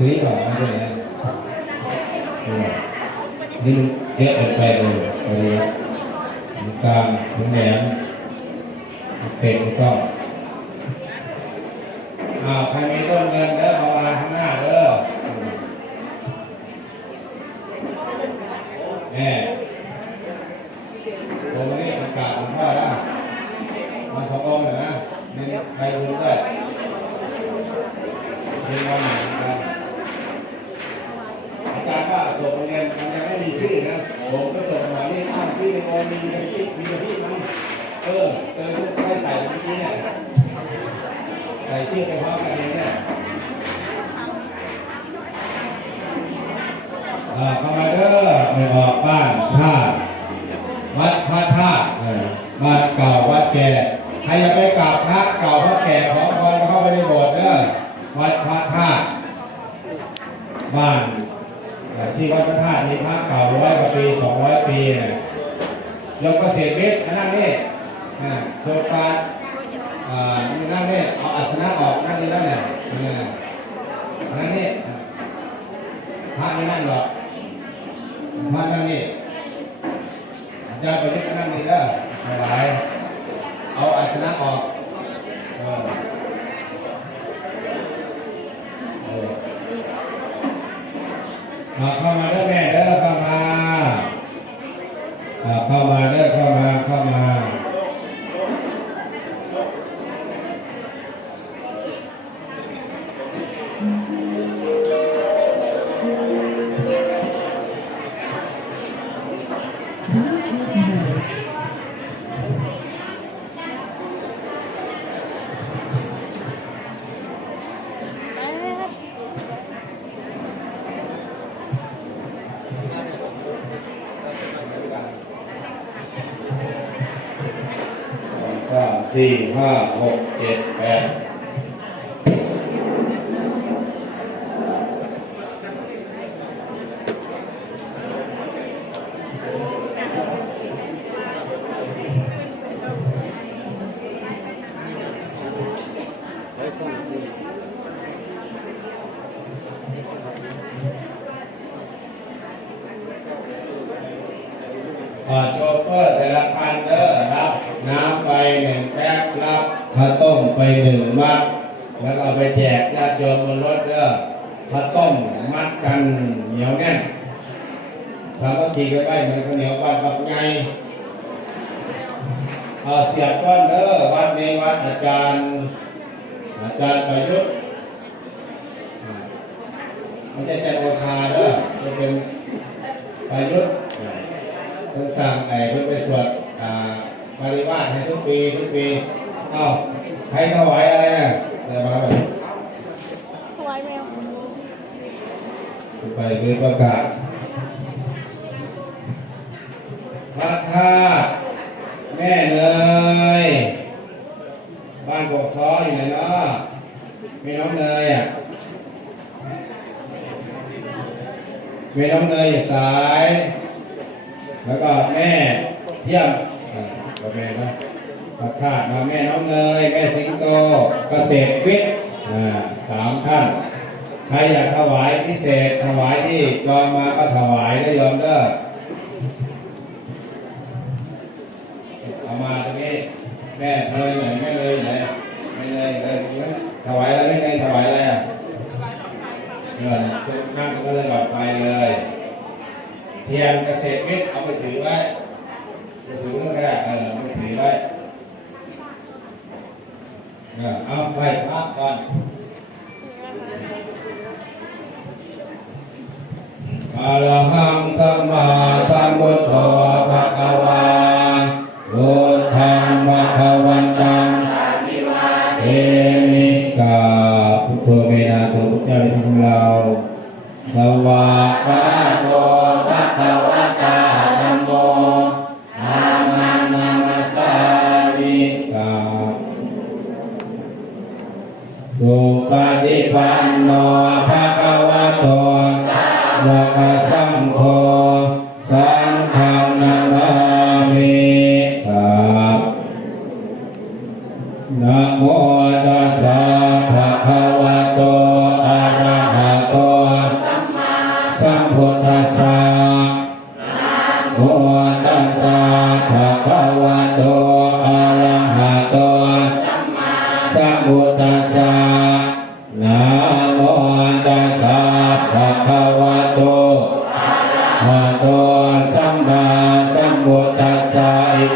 ทีนี้บอกมาด้วยนะนี่มันเยอะเกินไปเลยเลยถึงกลางถึงแหลมเป็นก็อ้าวใครมีต้นเงินเด้อเอามาข้างหน้าเด้อแน่ผมไม่ได้ประกาศหลวงพ่อแล้วมาสององค์เลยนะนี่ใครรู้ด้วยเป็นวันไหนกันอาจารย์ว่าส่งโรงเรียนมันยังไม่มีชื่อนะผมก็ส่งมานี่อ้าวชื่อ ในโรงมีกระพี่มีกระพี่มั้งเออเออได้ใส่เมื่อกี้เนี่ยใส่ชื่อไปพร้อมกันเลยเนี่ยอ่าเข้ามาเด้อไม่ออกบ้านท่าตุวัดพระธาตุเออบ้านเก่าวัดแก่ใครอยากไปกราบพระเก่าพระแก่ของคนเข้าไปในโบสถ์เด้อวัดพระธาตุบ้านเอ่อที่วัดพระธาตุมีพระเก่าร้อยกว่าปีสองร้อยปีเนี่ยยกเกษตรมิตรอันนั่งนี่นะโครงการอ่านี่นั่งนี่เอาอัศนะออกนั่งนี่แล้วเนี่ยเนี่ยอันนั่นนี่ พระไม่นั่งหรอกพระ นี่อาจารย์ประยุทธ์นั่งนี่เด้อถวายเอาอาชนะออก สี่ห้าหกเจ็ดแปดอ่าโชเฟอร์แต่ละคันเด้อรับน้ำไป หนึ่งแป๊บรับข้าวต้มไปหนึ่งมัด แล้วก็เอาไปแจกญาติโยมบนรถเด้อข้าวต้มมัดกันเหนียวแน่นสามัคคีกันไว้เหมือนข้าวเหนียวปั้นปักไงเอาเสียบก้อนเด้อวัดนี้วัดอาจารย์อาจารย์ประยุทธ์ไม่ใช่แซนโอชาเด้อจะเป็นประยุทธ์เพิ่งสั่งไอ้เพิ่งไปสวดอ่า ปริวาสให้ทุกปีทุกปีเอ้าใครถวายอะไรอะเดี๋ยวมาแบบถวายแมวไปคือประกาศพระธาตุแม่เนยบ้านกกซ้ออยู่ไหนเนาะมีน้องเนยอะมีน้องเนยอยู่สาย แล้วก็แม่เที่ยมอ่าก็แม่นะพระธาตุมาแม่น้องเนยแม่สิงโตเกษตรวิทย์อ่าสามท่านใครอยากถวายพิเศษถวายที่ยอมมาก็ถวายได้ยอมเด้อเอามาตรงนี้แม่เลยไหนแม่เลยไหนไม่เลยเลยถวายอะไรไม่ไงถวายอะไรอะเออนั่งก็เลยหลอดไฟเลย เทียนเกษตรมิตรเอาไปถือไว้ถือมันก็ได้เออ ไปถือไว้เอาไฟพักก่อนอะระหังสัมมาสัมพุทโธภะคะวาพุทธังภะคะวันตังเอมิกาพุทโธเมนาโตพุทธเจ้าในของเรา สวากาโตภะคะว สุปฏิปันโนภะคะวะโตสาวกสัง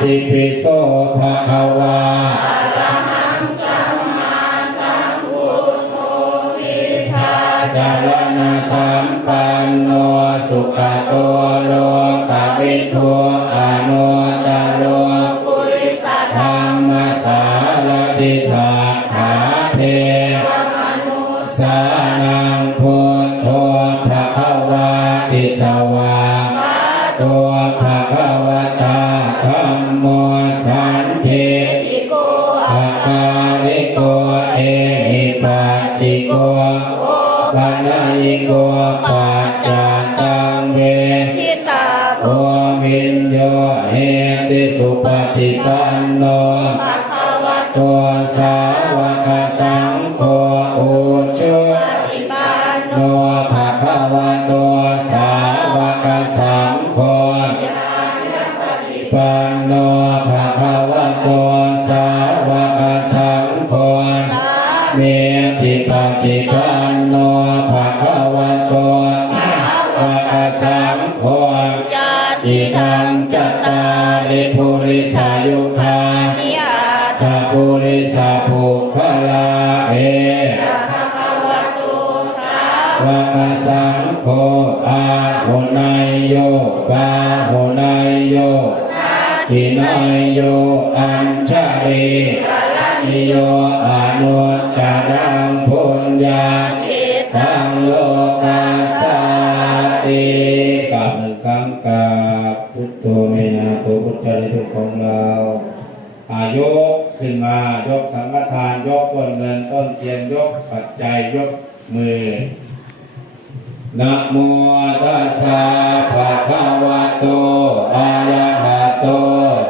ะอิติปิโสภะคะวะจารณะ สิโกโอปานายิโกปัจจา ยุคานิยาตาภูริสาภูคลาเอภะคะวะโตสาวกสังโฆอาหุนายโยปาหุนายโยทินายโยอัญชาลีนิโยอนุตตรังพุญญา ของเราอายกขึ้นมายกสังฆทานยกต้นเงินต้นเทียนยกปัจจัยยกมือนะโมตัสสะภะคะวะโตอะระหะโต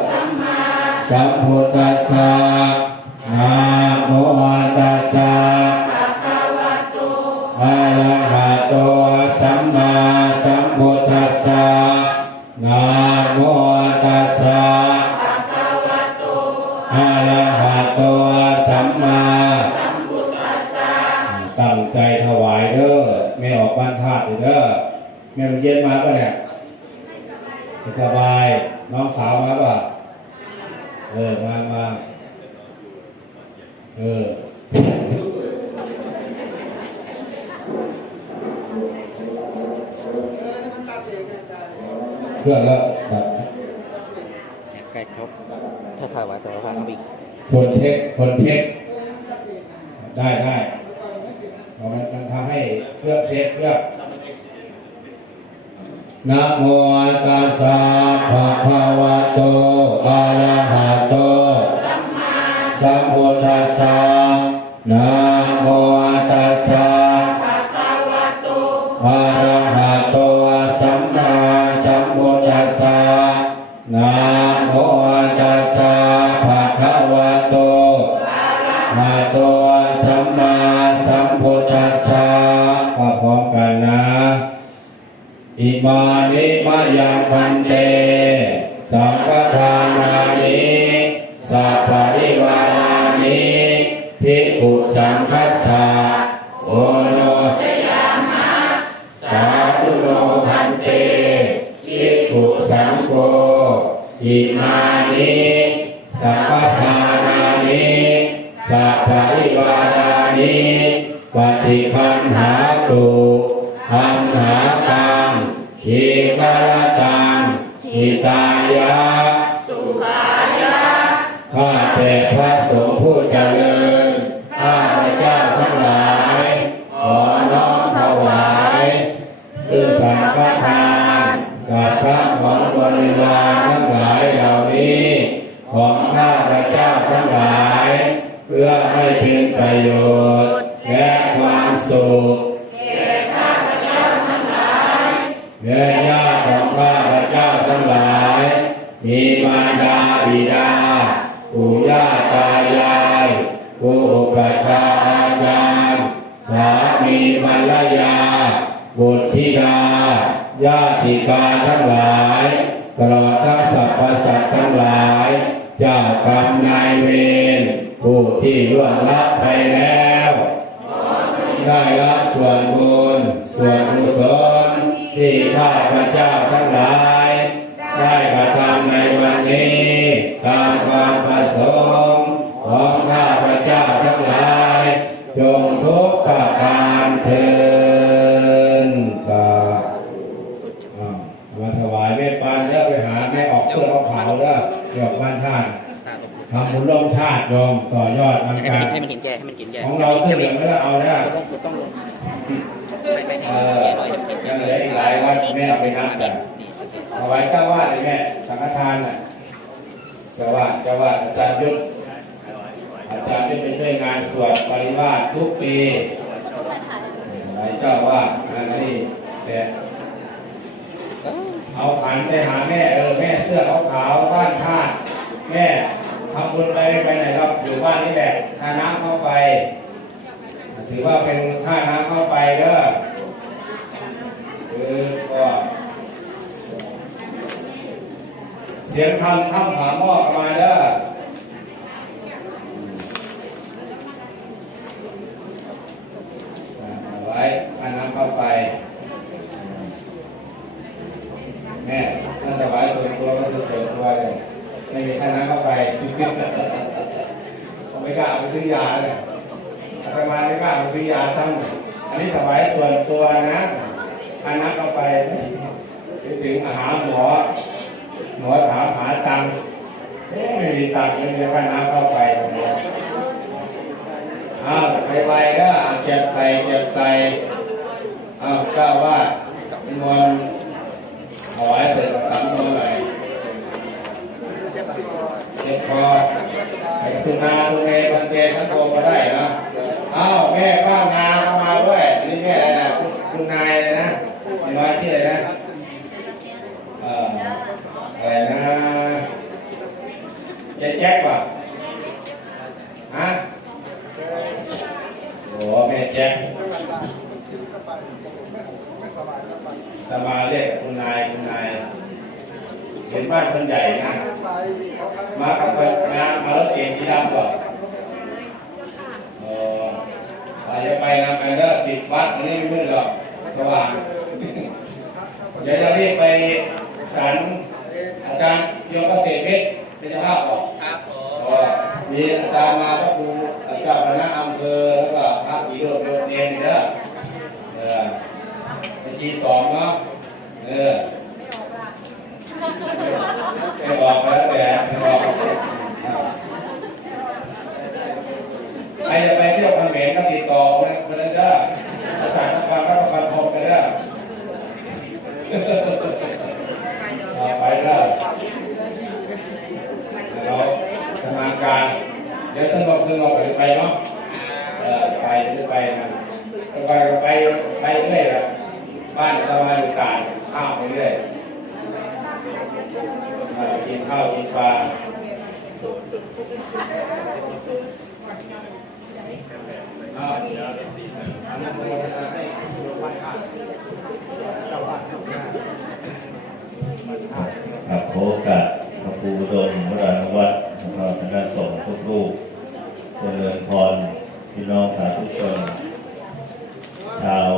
สัมมาสัมพุทธัสสะนะ สบาย น้องสาวมาปะเออ มามาเออเพื่อนแล้วแบบใกล้ครบถ้าถ่ายไว้แต่ว่าเอาอีกคนเทคคนเทคได้ได้เพราะมันมันทำให้เครื่องเซฟเครื่อง นะโมตัสสะภะคะวะโตอะระหะโตสัมพุทธัสสะนะโมตัสสะภะคะวะโตอะระหะโตสัมมาสัมพุทธัสสะนะโม มานิมะยังพันเต สังฆทานานิสัพพะริวารานิภิกขุสังคัสสะโอโนสยามะสาธุโนพันเตภิกขุสังโฆอิมานิสัพพะทานานิสัพพะริวารานิปฏิคันหาตุอัมหาตัง อิกรตังอิตายะ สุขายะ ข้าแต่พระสงฆ์ผู้เจริญ ปชายาจารย์สามีภรรยา บุตรธิดา ญาติกาทั้งหลาย ตลอดทั้งสรรพสัตว์ทั้งหลายเจ้ากรรมนายเวรผู้ที่ล่วงลับไปแล้ว ได้รับส่วนบุญส่วนกุศลที่ข้าพระเจ้าทั้งหลาย ได้กระทำในวันนี้ ตามความประสงค์ของข้าพระเจ้า จงทุกประการเถินกาอ่ามาถวายแม่ปานแล้วไปหาแม่ออกเสื้อขาวๆแล้วดอกบ้านท่านตาตกทำบุญร่วมชาติโยมต่อยอดมันให้กามันรให้มันเห็นแก่ให้มันเห็นแก่ของเราเสื้อเหลืองไม่ต้องเอาได้ต้องต้องลงไม่ไม่ให้เอมันอแก่หน่อยให้มันเห็นแก่ยังหเหน่ลืออยอีกหลายวันแม่เอาไปนับกันนี่โอเคเอาไว้เจ้าวาดเลยแม่สังฆทานน่ะเจ้าวาดเจ้าวาดอาจารย์ยุทธ อาจารย์ยุทธไปช่วยงานสวดปริวาสทุกปีไว้เจ้าว่าดนั่นนี่แต่เอาขันไปหาแม่เออแม่เสื้อขาวๆบ้านธาตุแม่ทำบุญไปไม่ไปไหนครับอยู่บ้านนี่แหละค่าน้ำเข้าไป ถือว่าเป็นค่าน้ำเข้าไปเด้อคือก็เสียงคำคำถามมอกมาเด้อเอาไว้อันน้ำเข้าไป แม่ท่านจะไว้ส่วนตัวก็จะส่วนตัวเลยไม่มีค่าน้ำเข้าไป ผมไม่กล้าเอยาเลยอาตมาไม่กล้าเอาไปซื้อยาทั้งอันนี้ถวายส่วนตัวนะค่าน้ำเข้าไปไปถึงหาหมอ หมอถามหาตังค์ไม่มีตังค์ไม่มีค่าน้ำเข้าไปหมออ้าวไปไปก็เก็บใส่เก็บใส่อ้าวเจ้าว่านิมนต์ถวายเสร็จสามตัวหน่อยเจ็บคอ สุนาตุเมพันเตทั้งโกมาได้เนาะอ้าแม่ป้างาเข้ามาด้วยนี่แม่อะไรนะคุณนายเลยนะมีน้อยชื่ออะไรนะเอ่ออะไรนะเจ๊แจ๊กป่ะฮะโอ้แม่แจ๊กสมายเรียกคุณนายคุณนาย เห็นบ้านคนใหญ่นะ มากับคนมามารถเก๋งสีดำก่อนเออเราจะไปนำกันเด้อสิบวัดอันนี้ไม่มืดหรอกสว่างเดี๋ยวจะรีบไปสารอาจารย์โยมเกษตรเพชรเป็นเจ้าภาพบอกครับผมมีอาจารย์มาพระครูเจ้าคณะอำเภอแล้วก็พระปีโรดโยนเองนี่เด้อเออเป็นทีสองเนาะเออ ไม่บอกแล้วแต่ไม่บอกใครจะไปเที่ยวพันเหมนก็ติดต่อมาได้ประสานนครก็ประกันพงกันเด้อ ต่อไปก็เราทำงานการ เดี๋ยวสงบสงบไปไปเนาะเออไปจะไปนะไปก็ไปไปเรื่อยละบ้านเรามาอยู่ต่างข้าวไปเรื่อยมากินข้าวกินปลาเอาเดี๋ยวอนุโมทนาให้คุณไหว้ข้าว ครับโอกาสพระครูอุดมวรานวัฒน์นะครับคณะสงฆ์ทุกรูปเจริญพรพี่น้องสาธุชนชาว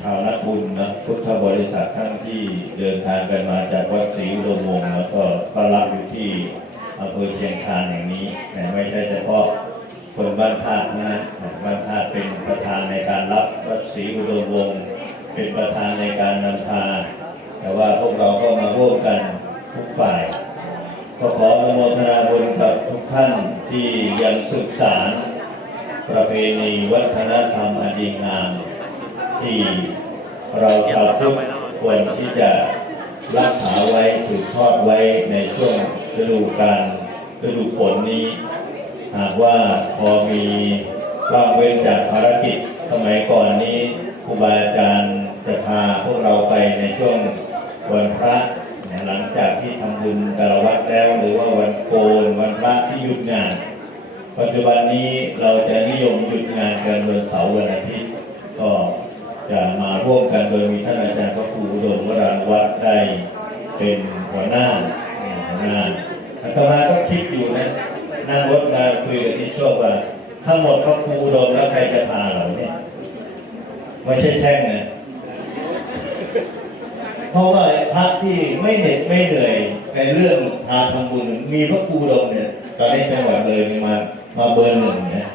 ชาวนักบุญนะพุทธบริษัทท่านที่เดินทางกันมาจากวัดศรีอุดมวงศ์แล้วก็ก็รับอยู่ที่อำเภอเชียงคานแห่งนี้แต่ไม่ใช่เฉพาะคนบ้านธาตุนะบ้านธาตุเป็นประธานในการรับวัดศรีอุดมวงศ์ เป็นประธานในการนำพา แต่ว่าพวกเราก็มาร่วมกันทุกฝ่าย ก็ขออนุโมทนาบุญกับทุกท่านที่ยังศึกษา ประเพณีวัฒนธรรมอันดีงาม ที่เราชาวพุทธควรที่จะรักษาไว้สืบทอดไว้ในช่วงฤดูกาลฤดูฝนนี้ หากว่าพอมีว่างเว้นจากภารกิจสมัยก่อนนี้ครูบาอาจารย์ จะพาพวกเราไปในช่วงวันพระหลังจากที่ทำบุญกรวัดแล้ว หรือว่าวันโกนวันพระที่หยุดงาน ปัจจุบันนี้เราจะนิยมหยุดงานกันวันเสาร์วันอาทิตย์ก็จะมาร่วมกันโดยมีท่านอาจารย์พระครูอุดมวรานวัดได้เป็นหัวหน้าหัวหน้าอาตมาก็คิดอยู่นะนั่งรถมาคุยกับที่โชคว่าถ้าหมดพระครูอุดมแล้วใครจะพาเราเนี่ยไม่ใช่แช่งนะ เพราะว่าพระที่ไม่เหน็ดไม่เหนื่อยในเรื่องพาทำบุญมีพระครูดมเนี่ย ตอนนี้จังหวัดเลยมีมามาเบอร์หนึ่งนะ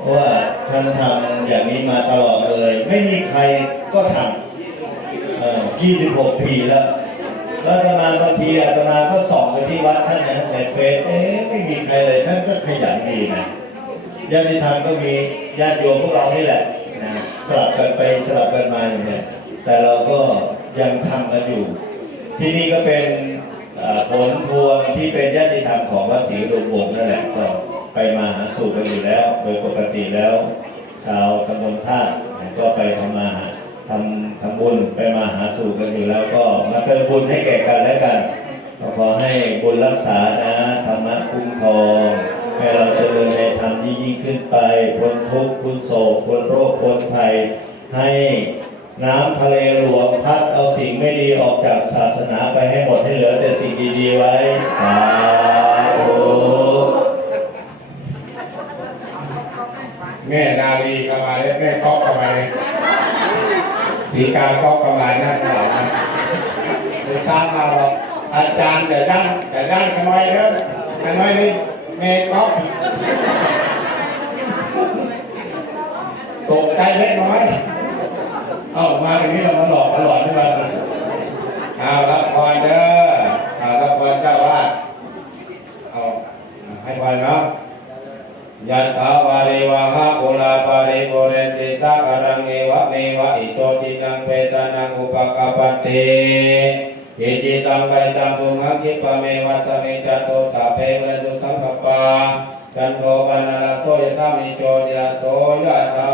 เพราะว่าท่านทำอย่างนี้มาตลอดเลย ไม่มีใครก็ทำเอ่อ26ปีแล้วแล้วอาตมาบางทีอาตมาก็ส่องไปที่วัดท่านนะในเฟซเอ๊ะไม่มีใครเลยท่านก็ขยันดีนะญาติธรรมก็มีญาติโยมพวกเรานี่แหละนะสลับกันไปสลับกันมาอยู่เนี่ย แต่เราก็ยังทำกันอยู่ ที่นี่ก็เป็นผลพวงที่เป็นญาติธรรมของวัดศรีอุดวงนั่นแหละก็ไปมาหาสู่กันอยู่แล้ว โดยปกติแล้ว ชาวตำบลท่าก็ไปทำมาทำทำบุญไปมาหาสู่กันอยู่แล้วก็มาเติมบุญให้แก่กันและกันก็ขอให้บุญรักษานะธรรมะคุ้มครองให้เราเจริญในธรรมยิ่งยิ่งขึ้นไปพ้นทุกข์พ้นโศกพ้นโรคพ้นภัยให้ น้ำทะเลหลวงพัดเอาสิ่งไม่ดีออกจากศาสนาไปให้หมดให้เหลือแต่สิ่งดีๆไว้สาธุแม่นาลีก็มาเลยแม่ก๊อกก็มาเลยสีกาก๊อกก็มาหน้าตลาดนะเดี๋ยวช้างมาบอกอาจารย์เดี๋ยวดั้งเดี๋ยวดั้งขน้อยเด้อขน้อยนี่แม่ก๊อกตกใจเล็กน้อย เอามาอย่างนี้เรามาหลอกมาหลอนที่มันเอารับพรเด้อเอารับพรเจ้าวาดเอาให้พรเนาะยัตถาวาริวหาปุราปาริปุเรนติสักการังเอวะเมวะอิโตตินังเปตานังอุปกปปติอิจิตังปตังตุมังคิปะเมวะสมิจจโตสัพเพเมตุสังกปาจันโทปนาลโสยตามิโชติลโสยถา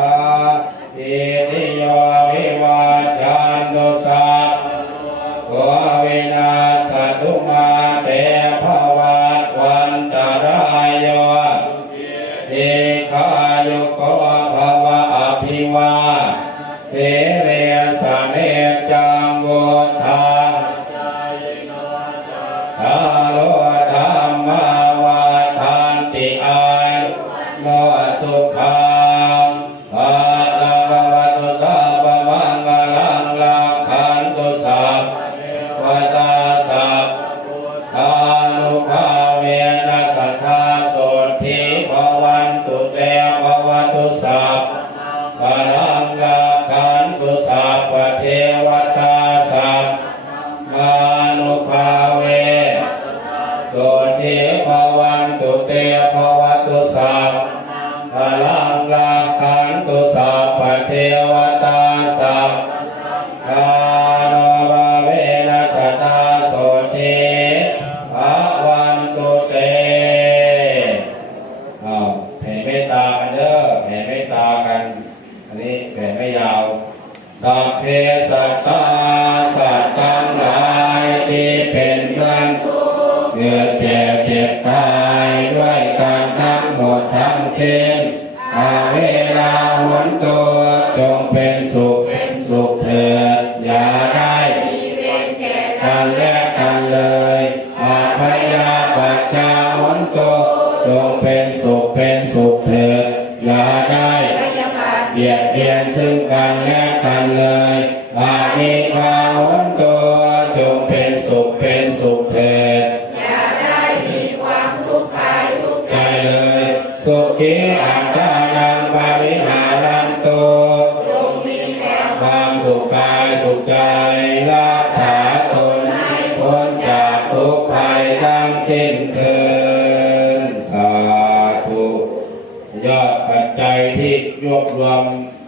ม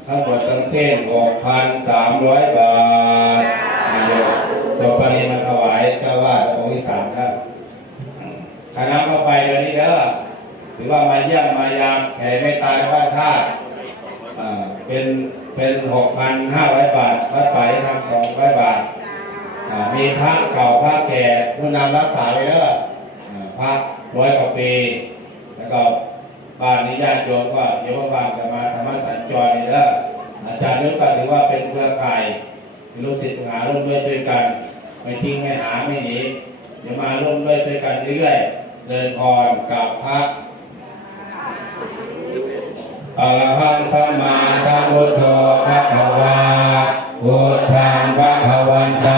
ทั้งหมดทั้งสิ้น6,300 บาทตัวปริมาถวายเจ้าวาดองค์ที่สามครับคณะเข้าไปเดือนนี้เด้อถือว่ามาเยี่ยมมายามแผ่เมตตาในบ้านธาตุอ่าเป็นเป็นหกพันห้าร้อยบาทวัดป่าทำสองร้อยบาทอ่ามีพระเก่าพระแก่ผู้นำรักษาไว้เด้ออ่าพระร้อยกว่าปีแล้วก็ บ้านนี้ญาติโยมก็เดี๋ยวว่างจะมาธรรมสัญจรนี่เด้ออ่าจารย์นึกก็ถือว่าเป็นเครือข่ายลูกศิษย์หาร่วมด้วยช่วยกัน ไม่ทิ้งไม่หาไม่หนีเดี๋ยวมาร่วมด้วยช่วยกันเรื่อยๆเดินพรกับพระอรหังสัมมาสัมพุทโธพระคะวาพุทธังพระคะวันตัง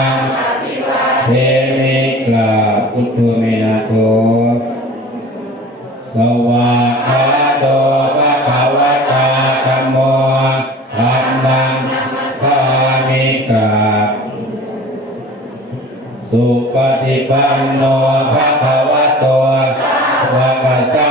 สุปฏิปันโนภะคะวะโตวะกะสัง